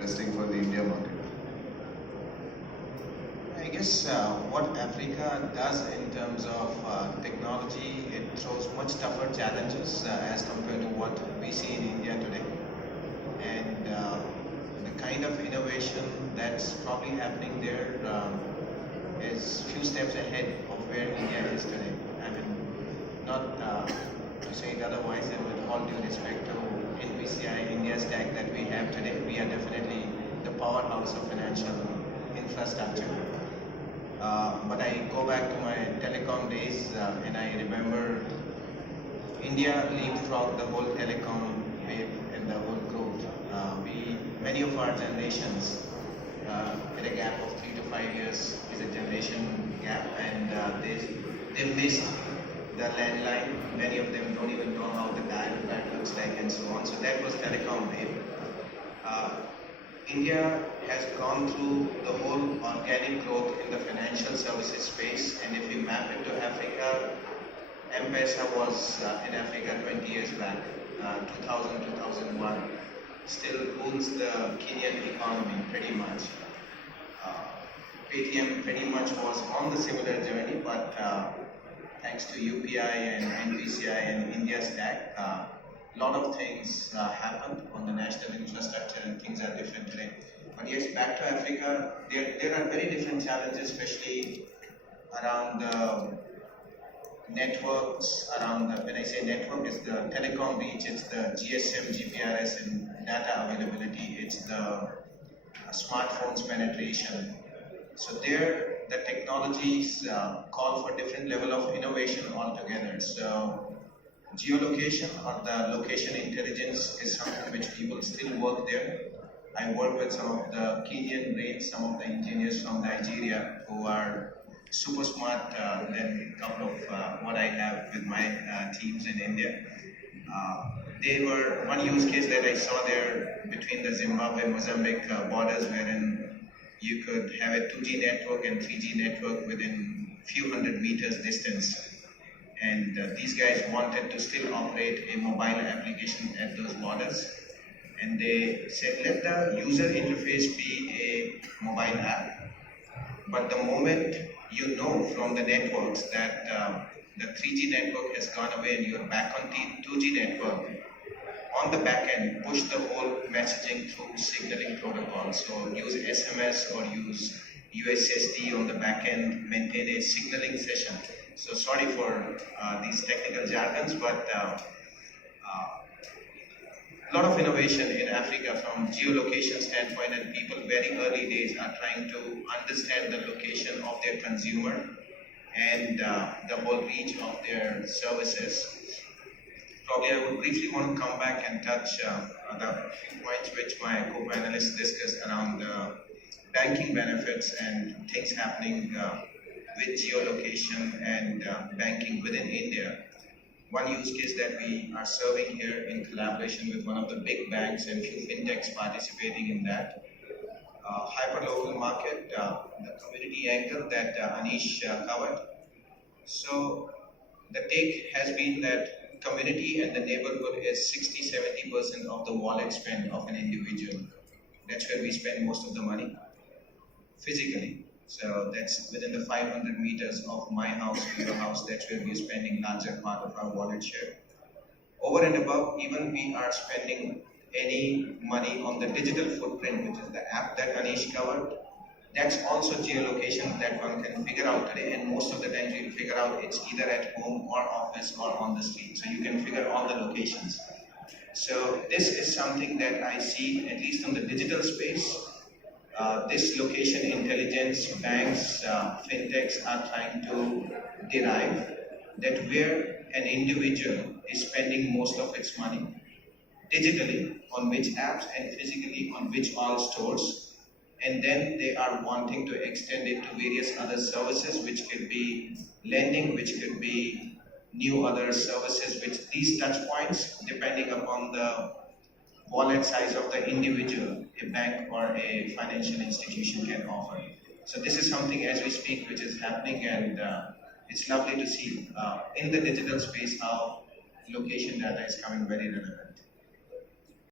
interesting for the India market? I guess what Africa does in terms of technology, it throws much tougher challenges as compared to what we see in India today. And the kind of innovation that's probably happening there is few steps ahead of where India is today. I mean, not to say it otherwise, and with all due respect to NPCI India stack that we have today, we are definitely the powerhouse of financial infrastructure. But I go back to my telecom days and I remember India leapfrogged the whole telecom wave and the whole growth. Many of our generations, at a gap of 3 to 5 years is a generation gap, and they missed the landline. Many of them don't even know how the dial pad looks like and so on. So that was telecom wave. India has gone through the whole organic growth in the financial services space, and if you map it to Africa, M-Pesa was in Africa 20 years back, 2000, 2001, still rules the Kenyan economy pretty much. Paytm pretty much was on the similar journey, but thanks to UPI and NPCI and India stack, a lot of things happened on the national infrastructure and things are different today. But yes, back to Africa, there are very different challenges, especially around the networks, when I say network, it's the telecom reach, it's the GSM, GPRS and data availability, it's the smartphones penetration. So there, the technologies call for different level of innovation altogether. So geolocation or the location intelligence is something which people still work there. I work with some of the Kenyan brains, some of the engineers from Nigeria who are super smart than a couple of what I have with my teams in India. They were one use case that I saw there between the Zimbabwe-Mozambique borders, wherein you could have a 2G network and 3G network within few hundred meters distance. And these guys wanted to still operate a mobile application at those borders. And they said, let the user interface be a mobile app. But the moment you know from the networks that the 3G network has gone away and you're back on the 2G network, on the back end, push the whole messaging through signaling protocol. So use SMS or use USSD on the back end, maintain a signaling session. So sorry for these technical jargons, but a lot of innovation in Africa from geolocation standpoint, and people very early days are trying to understand the location of their consumer and the whole reach of their services. Probably I would briefly want to come back and touch the few points which my co-panelists discussed around banking benefits and things happening with geolocation and banking within India. One use case that we are serving here in collaboration with one of the big banks and few fintechs participating in that. Hyperlocal market, the community angle that Anish covered. So the take has been that community and the neighborhood is 60-70% of the wallet spend of an individual. That's where we spend most of the money physically. So that's within the 500 meters of my house to your house, that's where we're spending larger part of our wallet share. Over and above, even we are spending any money on the digital footprint, which is the app that Anish covered. That's also geolocation that one can figure out today, and most of the time you'll figure out it's either at home or office or on the street. So you can figure all the locations. So this is something that I see, at least on the digital space, this location intelligence banks, fintechs are trying to derive that where an individual is spending most of its money, digitally on which apps and physically on which all stores, and then they are wanting to extend it to various other services, which could be lending, which could be new other services, which these touch points, depending upon the wallet size of the individual, a bank or a financial institution can offer. So this is something as we speak which is happening, and it's lovely to see in the digital space how location data is coming very relevant.